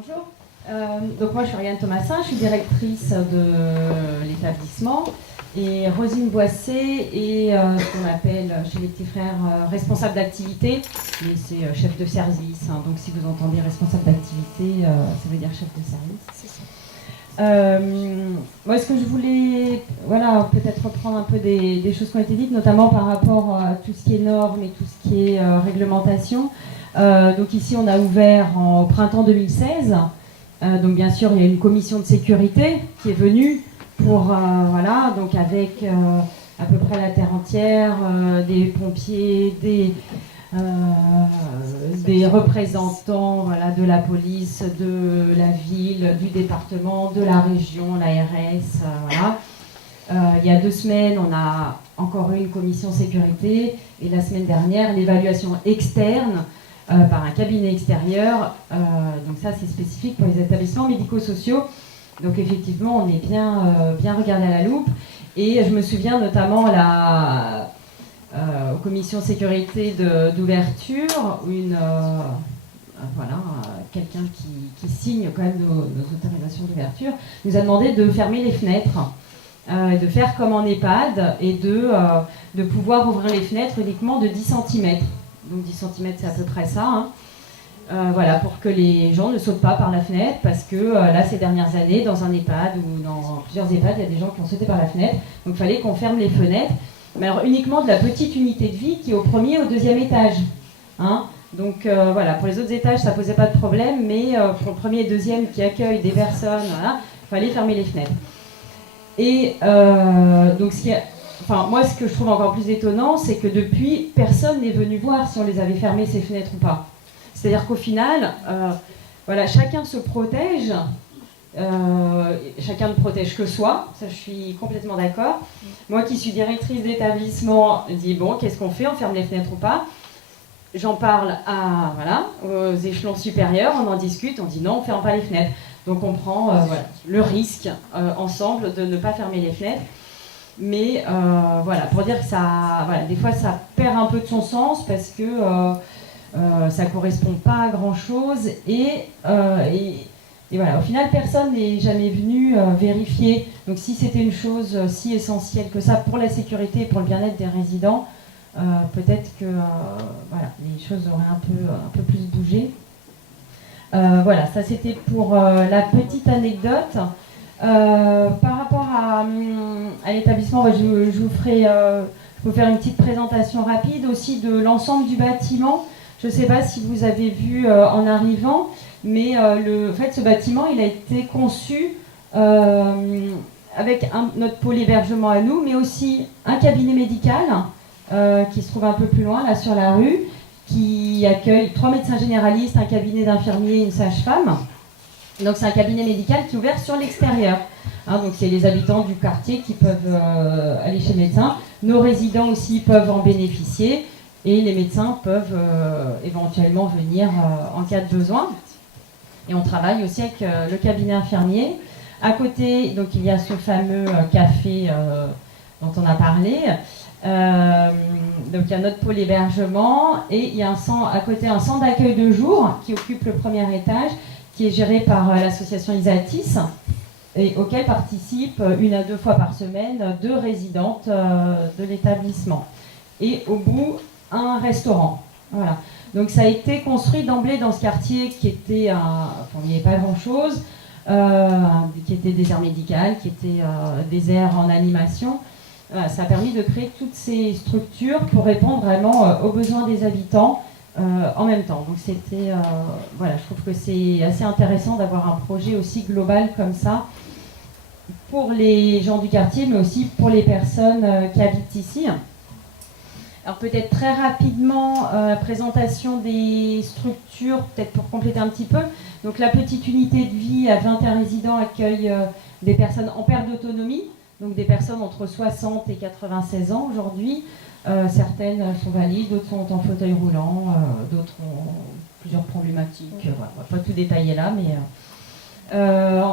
Bonjour. Donc moi je suis Ariane Thomasin, je suis directrice de l'établissement et Rosine Boissé est ce qu'on appelle chez les petits frères responsable d'activité, mais c'est chef de service, hein. Donc si vous entendez responsable d'activité, ça veut dire chef de service. C'est ça. Moi ce que je voulais, voilà, peut-être reprendre un peu des choses qui ont été dites, notamment par rapport à tout ce qui est normes et tout ce qui est réglementation. Donc ici on a ouvert au printemps 2016. Donc bien sûr il y a une commission de sécurité qui est venue pour voilà, donc avec à peu près la terre entière, des pompiers, des représentants, voilà, de la police, de la ville, du département, de la région, l'ARS, voilà. Il y a 2 semaines, on a encore eu une commission sécurité et la semaine dernière, l'évaluation externe par un cabinet extérieur. Donc ça, c'est spécifique pour les établissements médico-sociaux. Donc effectivement, on est bien regardé à la loupe. Et je me souviens notamment aux commissions sécurité d'ouverture, voilà, quelqu'un qui signe quand même nos autorisations d'ouverture, nous a demandé de fermer les fenêtres, de faire comme en EHPAD et de pouvoir ouvrir les fenêtres uniquement de 10 cm. Donc 10 cm, c'est à peu près ça, hein. Voilà, pour que les gens ne sautent pas par la fenêtre, parce que là, ces dernières années, dans un EHPAD ou dans plusieurs EHPAD, il y a des gens qui ont sauté par la fenêtre. Donc il fallait qu'on ferme les fenêtres, mais alors uniquement de la petite unité de vie qui est au 1er et au 2e étage, hein. Donc voilà, pour les autres étages, ça posait pas de problème, mais pour le 1er et 2e qui accueillent des personnes, voilà, il fallait fermer les fenêtres. Et donc moi, ce que je trouve encore plus étonnant, c'est que depuis, personne n'est venu voir si on les avait fermées, ces fenêtres ou pas. C'est-à-dire qu'au final, voilà, chacun se protège, chacun ne protège que soi, ça je suis complètement d'accord. Moi qui suis directrice d'établissement, je dis bon, qu'est-ce qu'on fait, on ferme les fenêtres ou pas? J'en parle aux échelons supérieurs, on en discute, on dit non, on ne ferme pas les fenêtres. Donc on prend voilà, le risque ensemble de ne pas fermer les fenêtres. Mais voilà, pour dire que ça, voilà, des fois ça perd un peu de son sens parce que ça ne correspond pas à grand chose et voilà, au final personne n'est jamais venu vérifier. Donc si c'était une chose si essentielle que ça pour la sécurité et pour le bien-être des résidents, peut-être que voilà, les choses auraient un peu plus bougé. Voilà, ça c'était pour la petite anecdote. Par rapport à l'établissement, je vous ferai, je peux faire une petite présentation rapide aussi de l'ensemble du bâtiment. Je ne sais pas si vous avez vu en arrivant, mais en fait, ce bâtiment il a été conçu avec notre pôle hébergement à nous, mais aussi un cabinet médical qui se trouve un peu plus loin, là sur la rue, qui accueille 3 médecins généralistes, un cabinet d'infirmiers et une sage-femme. Donc c'est un cabinet médical qui est ouvert sur l'extérieur. Hein, donc c'est les habitants du quartier qui peuvent aller chez le médecin. Nos résidents aussi peuvent en bénéficier et les médecins peuvent éventuellement venir en cas de besoin. Et on travaille aussi avec le cabinet infirmier. À côté, donc il y a ce fameux café dont on a parlé. Donc il y a notre pôle hébergement et il y a à côté un centre d'accueil de jour qui occupe le 1er étage, qui est géré par l'association Isatis et auquel participent 1 à 2 fois par semaine 2 résidentes de l'établissement. Et au bout, un restaurant. Voilà. Donc ça a été construit d'emblée dans ce quartier qui était, il n'y avait pas grand-chose, qui était désert médical, qui était désert en animation. Voilà, ça a permis de créer toutes ces structures pour répondre vraiment aux besoins des habitants en même temps. Donc c'était, voilà, je trouve que c'est assez intéressant d'avoir un projet aussi global comme ça pour les gens du quartier, mais aussi pour les personnes qui habitent ici. Alors peut-être très rapidement, la présentation des structures, peut-être pour compléter un petit peu. Donc la petite unité de vie à 21 résidents accueille des personnes en perte d'autonomie, donc des personnes entre 60 et 96 ans aujourd'hui. Certaines sont valides, d'autres sont en fauteuil roulant, d'autres ont plusieurs problématiques. Voilà, on ne va pas tout détailler là, mais...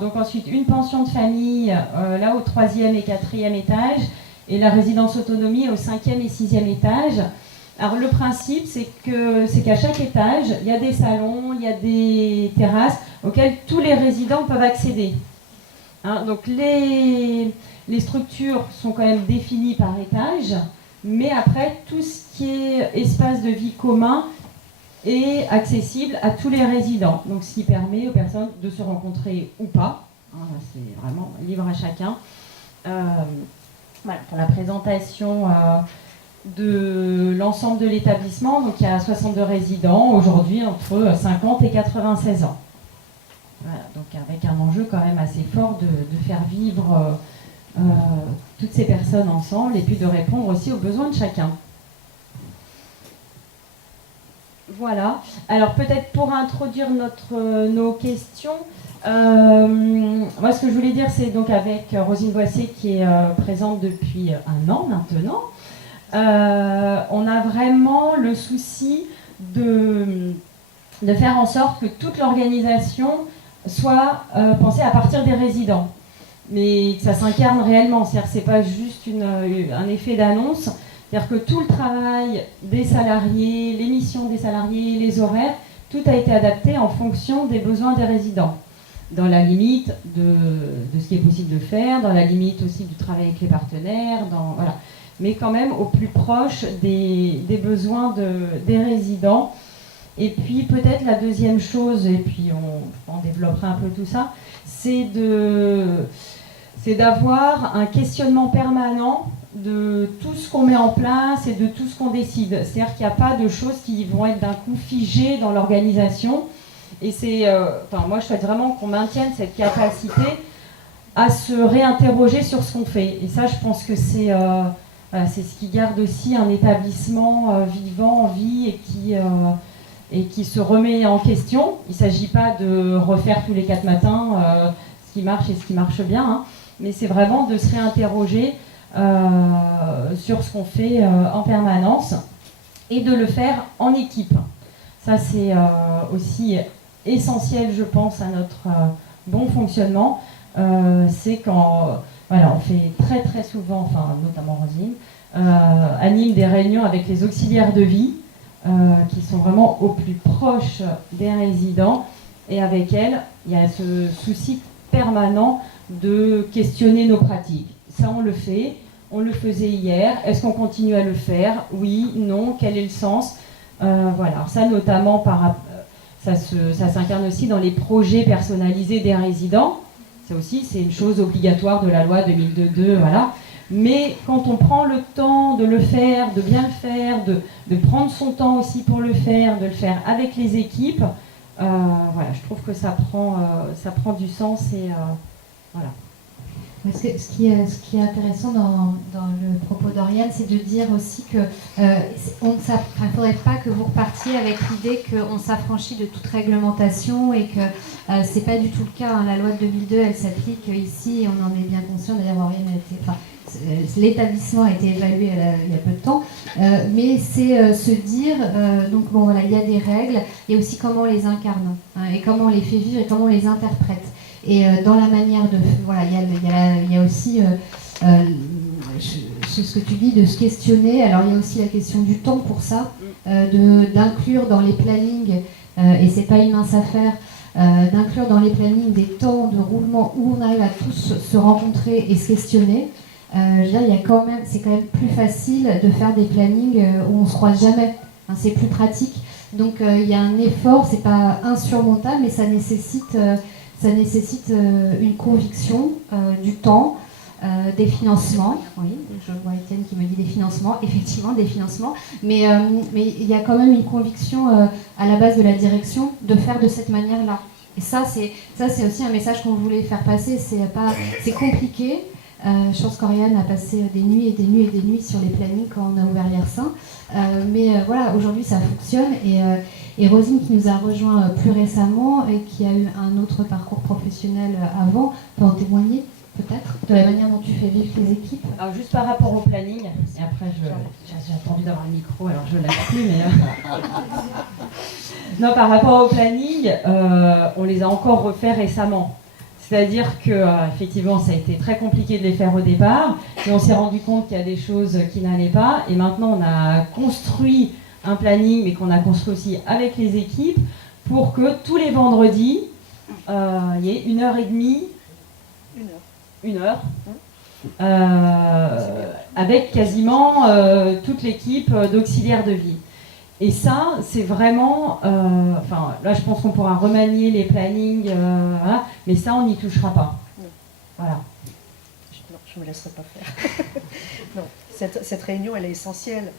donc ensuite, une pension de famille, là au 3e et 4e étage, et la résidence autonomie au 5e et 6e étage. Alors le principe, c'est qu'à chaque étage, il y a des salons, il y a des terrasses auxquelles tous les résidents peuvent accéder. Hein, donc les structures sont quand même définies par étage, mais après, tout ce qui est espace de vie commun est accessible à tous les résidents. Donc ce qui permet aux personnes de se rencontrer ou pas. Hein, c'est vraiment libre à chacun. Voilà, pour la présentation de l'ensemble de l'établissement, donc il y a 62 résidents, aujourd'hui entre 50 et 96 ans. Voilà, donc avec un enjeu quand même assez fort de faire vivre toutes ces personnes ensemble et puis de répondre aussi aux besoins de chacun. Voilà. Alors peut-être pour introduire nos questions, moi ce que je voulais dire c'est donc avec Rosine Boissé qui est présente depuis un an maintenant, on a vraiment le souci de faire en sorte que toute l'organisation soit pensée à partir des résidents, mais que ça s'incarne réellement, c'est-à-dire que c'est pas juste un effet d'annonce, c'est-à-dire que tout le travail des salariés, les missions des salariés, les horaires, tout a été adapté en fonction des besoins des résidents, dans la limite de ce qui est possible de faire, dans la limite aussi du travail avec les partenaires, voilà, mais quand même au plus proche des besoins des résidents. Et puis peut-être la deuxième chose, et puis on développera un peu tout ça, c'est d'avoir un questionnement permanent de tout ce qu'on met en place et de tout ce qu'on décide. C'est-à-dire qu'il n'y a pas de choses qui vont être d'un coup figées dans l'organisation. Et moi je souhaite vraiment qu'on maintienne cette capacité à se réinterroger sur ce qu'on fait. Et ça je pense que c'est ce qui garde aussi un établissement vivant, en vie et qui se remet en question. Il ne s'agit pas de refaire tous les 4 matins ce qui marche et ce qui marche bien, hein, mais c'est vraiment de se réinterroger sur ce qu'on fait en permanence et de le faire en équipe. Ça, c'est aussi essentiel, je pense, à notre bon fonctionnement. C'est quand on fait très très souvent, enfin notamment Rosine, anime des réunions avec les auxiliaires de vie, qui sont vraiment au plus proche des résidents, et avec elles, il y a ce souci permanent de questionner nos pratiques. Ça, on le fait, on le faisait hier, est-ce qu'on continue à le faire? Oui, non, quel est le sens? Voilà, ça notamment, ça s'incarne aussi dans les projets personnalisés des résidents. Ça aussi, c'est une chose obligatoire de la loi 2002, voilà. Mais quand on prend le temps de le faire, de bien le faire, de prendre son temps aussi pour le faire, de le faire avec les équipes, voilà, je trouve que ça prend du sens et voilà. Ce qui est intéressant dans le propos d'Oriane, c'est de dire aussi que il ne faudrait pas que vous repartiez avec l'idée qu'on s'affranchit de toute réglementation et que c'est pas du tout le cas. Hein. La loi de 2002, elle s'applique ici et on en est bien conscient. D'ailleurs, Oriane l'établissement a été évalué il y a peu de temps, mais c'est se dire, donc bon voilà, il y a des règles, et aussi comment on les incarne, hein, et comment on les fait vivre et comment on les interprète. Et dans la manière de... Voilà, il y a aussi ce que tu dis, de se questionner. Alors il y a aussi la question du temps pour ça, d'inclure dans les plannings, et c'est pas une mince affaire, d'inclure dans les plannings des temps de roulement où on arrive à tous se rencontrer et se questionner. Je veux dire, c'est quand même plus facile de faire des plannings où on se croise jamais. Hein, c'est plus pratique. Donc il y a un effort, c'est pas insurmontable, mais ça nécessite une conviction, du temps, des financements. Oui, je vois Étienne qui me dit des financements, effectivement des financements, mais il y a quand même une conviction à la base de la direction de faire de cette manière-là. Et ça c'est aussi un message qu'on voulait faire passer. C'est compliqué. Je pense qu'Oriane a passé des nuits et des nuits et des nuits sur les plannings quand on a ouvert l'IRSIN. Mais voilà, aujourd'hui ça fonctionne. Et Rosine, qui nous a rejoint plus récemment et qui a eu un autre parcours professionnel avant, peut en témoigner peut-être, de la manière dont tu fais vivre les équipes. Alors juste par rapport au planning, et après j'ai attendu d'avoir le micro, alors je ne l'ai plus, mais... Non, par rapport au planning, on les a encore refaits récemment. C'est-à-dire que effectivement, ça a été très compliqué de les faire au départ, et on s'est rendu compte qu'il y a des choses qui n'allaient pas, et maintenant on a construit un planning, mais qu'on a construit aussi avec les équipes, pour que tous les vendredis, il y ait 1h30. 1 heure. Avec quasiment toute l'équipe d'auxiliaires de vie. Et ça, c'est vraiment... Enfin, là, je pense qu'on pourra remanier les plannings, voilà, mais ça, on n'y touchera pas. Voilà. Non, je ne me laisserai pas faire. Non, cette réunion, elle est essentielle.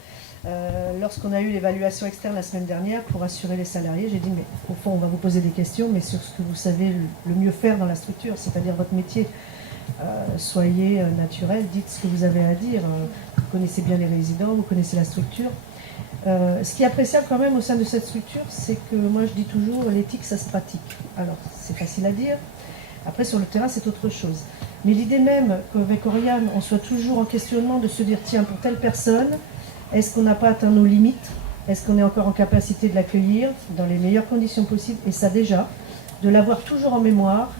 Lorsqu'on a eu l'évaluation externe la semaine dernière pour assurer les salariés, j'ai dit, mais au fond, on va vous poser des questions, mais sur ce que vous savez le mieux faire dans la structure, c'est-à-dire votre métier. Soyez naturel, dites ce que vous avez à dire. Vous connaissez bien les résidents, vous connaissez la structure. Ce qui est appréciable quand même au sein de cette structure, c'est que moi je dis toujours, l'éthique ça se pratique. Alors c'est facile à dire, après sur le terrain c'est autre chose. Mais l'idée même qu'avec Oriane, on soit toujours en questionnement de se dire, tiens, pour telle personne, est-ce qu'on n'a pas atteint nos limites? Est-ce qu'on est encore en capacité de l'accueillir dans les meilleures conditions possibles? Et ça déjà, de l'avoir toujours en mémoire,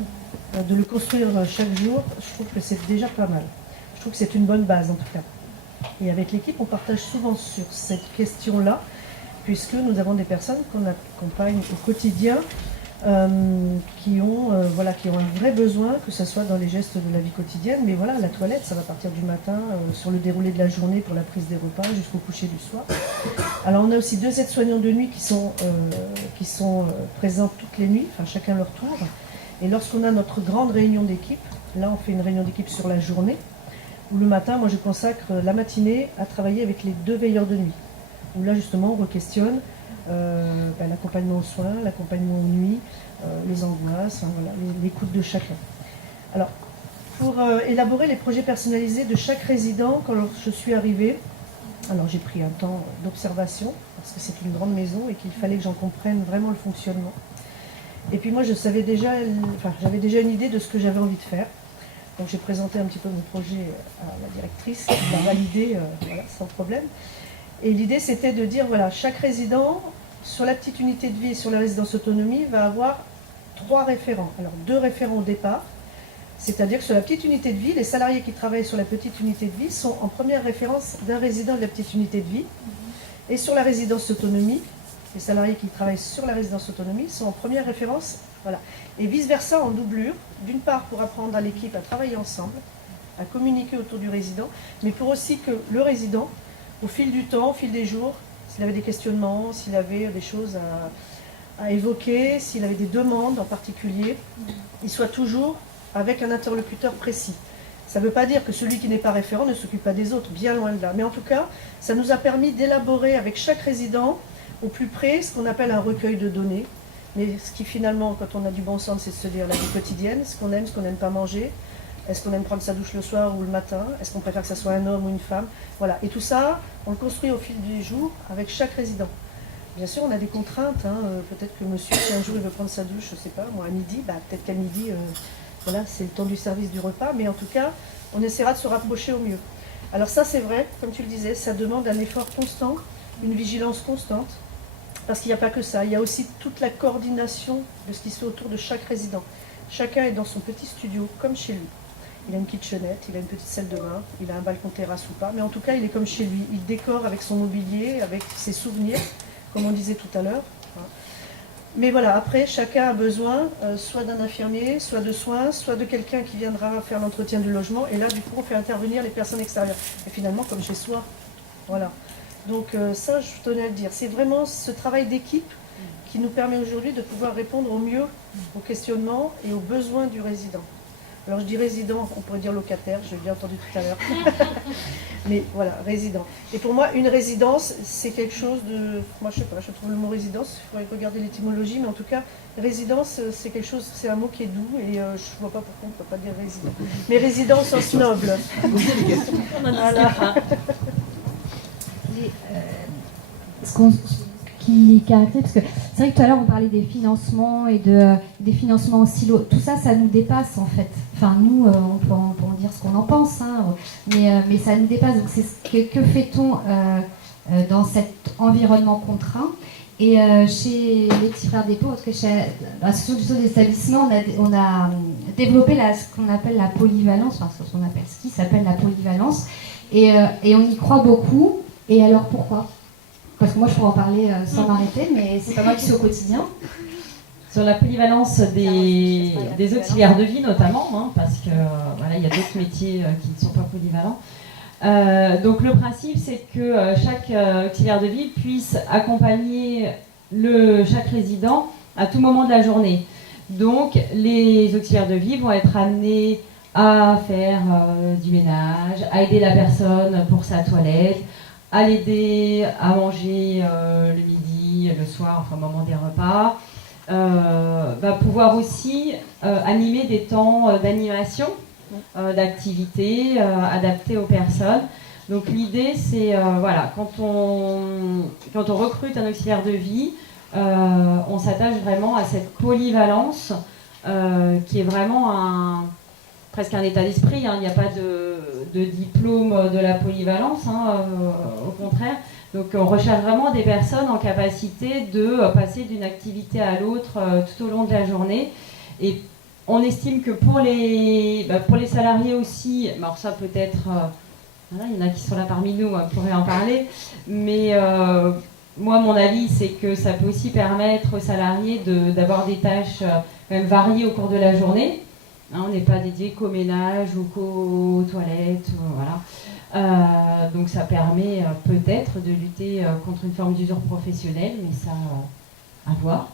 de le construire chaque jour, je trouve que c'est déjà pas mal. Je trouve que c'est une bonne base en tout cas. Et avec l'équipe, on partage souvent sur cette question-là, puisque nous avons des personnes qu'on accompagne au quotidien, qui ont un vrai besoin, que ce soit dans les gestes de la vie quotidienne, mais voilà, la toilette, ça va partir du matin, sur le déroulé de la journée pour la prise des repas, jusqu'au coucher du soir. Alors on a aussi 2 aides-soignants de nuit qui sont présents toutes les nuits, enfin chacun leur tour. Et lorsqu'on a notre grande réunion d'équipe, là on fait une réunion d'équipe sur la journée, où le matin, moi je consacre la matinée à travailler avec les 2 veilleurs de nuit. Où là justement on re-questionne l'accompagnement aux soins, l'accompagnement aux nuits, les angoisses, voilà, l'écoute de chacun. Alors, pour élaborer les projets personnalisés de chaque résident, quand je suis arrivée, alors j'ai pris un temps d'observation, parce que c'est une grande maison et qu'il fallait que j'en comprenne vraiment le fonctionnement. Et puis moi, j'avais déjà une idée de ce que j'avais envie de faire. Donc j'ai présenté un petit peu mon projet à la directrice, qui l'a validé voilà, sans problème. Et l'idée, c'était de dire, voilà, chaque résident, sur la petite unité de vie et sur la résidence autonomie, va avoir 3 référents. Alors 2 référents au départ, c'est-à-dire que sur la petite unité de vie, les salariés qui travaillent sur la petite unité de vie sont en première référence d'un résident de la petite unité de vie. Et sur la résidence autonomie, les salariés qui travaillent sur la résidence autonomie sont en première référence, voilà. Et vice-versa en doublure, d'une part pour apprendre à l'équipe à travailler ensemble, à communiquer autour du résident, mais pour aussi que le résident, au fil du temps, au fil des jours, s'il avait des questionnements, s'il avait des choses à évoquer, s'il avait des demandes en particulier, il soit toujours avec un interlocuteur précis. Ça ne veut pas dire que celui qui n'est pas référent ne s'occupe pas des autres, bien loin de là. Mais en tout cas, ça nous a permis d'élaborer avec chaque résident au plus près ce qu'on appelle un recueil de données. Mais ce qui finalement, quand on a du bon sens, c'est de se dire la vie quotidienne, ce qu'on n'aime pas manger, est-ce qu'on aime prendre sa douche le soir ou le matin, est-ce qu'on préfère que ce soit un homme ou une femme, voilà. Et tout ça, on le construit au fil du jour avec chaque résident. Bien sûr, on a des contraintes, hein. Peut-être que monsieur, si un jour il veut prendre sa douche, je ne sais pas, moi à midi, peut-être qu'à midi, voilà, c'est le temps du service du repas, mais en tout cas, on essaiera de se rapprocher au mieux. Alors ça, c'est vrai, comme tu le disais, ça demande un effort constant, une vigilance constante, parce qu'il n'y a pas que ça, il y a aussi toute la coordination de ce qui se fait autour de chaque résident. Chacun est dans son petit studio, comme chez lui. Il a une kitchenette, il a une petite salle de bain, il a un balcon terrasse ou pas, mais en tout cas, il est comme chez lui. Il décore avec son mobilier, avec ses souvenirs, comme on disait tout à l'heure. Mais voilà, après, chacun a besoin soit d'un infirmier, soit de soins, soit de quelqu'un qui viendra faire l'entretien du logement. Et là, du coup, on fait intervenir les personnes extérieures. Et finalement, comme chez soi. Voilà. Donc ça, je tenais à le dire. C'est vraiment ce travail d'équipe qui nous permet aujourd'hui de pouvoir répondre au mieux aux questionnements et aux besoins du résident. Alors je dis résident, on pourrait dire locataire, je l'ai bien entendu tout à l'heure. Mais voilà, résident. Et pour moi, une résidence, c'est quelque chose de... Moi, je sais pas, je trouve le mot résidence, il faudrait regarder l'étymologie, mais en tout cas, résidence, c'est quelque chose, c'est un mot qui est doux, et je ne vois pas pourquoi on ne peut pas dire résident. Mais résidence en noble. Voilà. Ce qui caractérise, parce que c'est vrai que tout à l'heure on parlait des financements et des financements en silo, tout ça, ça nous dépasse en fait. Enfin nous, on peut en dire ce qu'on en pense, hein, mais ça nous dépasse. Donc c'est que fait-on dans cet environnement contraint? Et chez les petits frères des pauvres, chez l'association des établissements, on a développé ce qu'on appelle la polyvalence, enfin ce qui s'appelle la polyvalence, et on y croit beaucoup. Et alors pourquoi? Parce que moi je pourrais en parler sans m'arrêter, mais c'est pas moi qui suis au quotidien. Sur la polyvalence des auxiliaires de vie notamment, hein, parce que voilà, il y a d'autres métiers qui ne sont pas polyvalents. Donc le principe, c'est que chaque auxiliaire de vie puisse accompagner chaque résident à tout moment de la journée. Donc les auxiliaires de vie vont être amenés à faire du ménage, à aider la personne pour sa toilette, à l'aider à manger le midi, le soir, enfin au moment des repas. Va pouvoir aussi animer des temps d'animation, d'activités adaptées aux personnes. Donc l'idée, c'est voilà, quand on recrute un auxiliaire de vie, on s'attache vraiment à cette polyvalence qui est vraiment presque un état d'esprit. Hein. Il n'y a pas de diplôme de la polyvalence, hein, au contraire. Donc on recherche vraiment des personnes en capacité de passer d'une activité à l'autre tout au long de la journée. Et on estime que pour les salariés aussi, alors ça peut-être, voilà, il y en a qui sont là parmi nous, on pourrait en parler, mais moi mon avis c'est que ça peut aussi permettre aux salariés d'avoir des tâches quand même variées au cours de la journée. Hein, on n'est pas dédié qu'au ménage ou qu'aux toilettes, voilà. Donc ça permet peut-être de lutter contre une forme d'usure professionnelle, mais ça, à voir.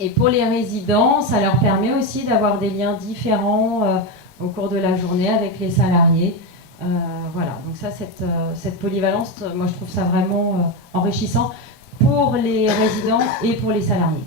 Et pour les résidents, ça leur permet aussi d'avoir des liens différents au cours de la journée avec les salariés. Voilà, donc ça, cette polyvalence, moi je trouve ça vraiment enrichissant pour les résidents et pour les salariés.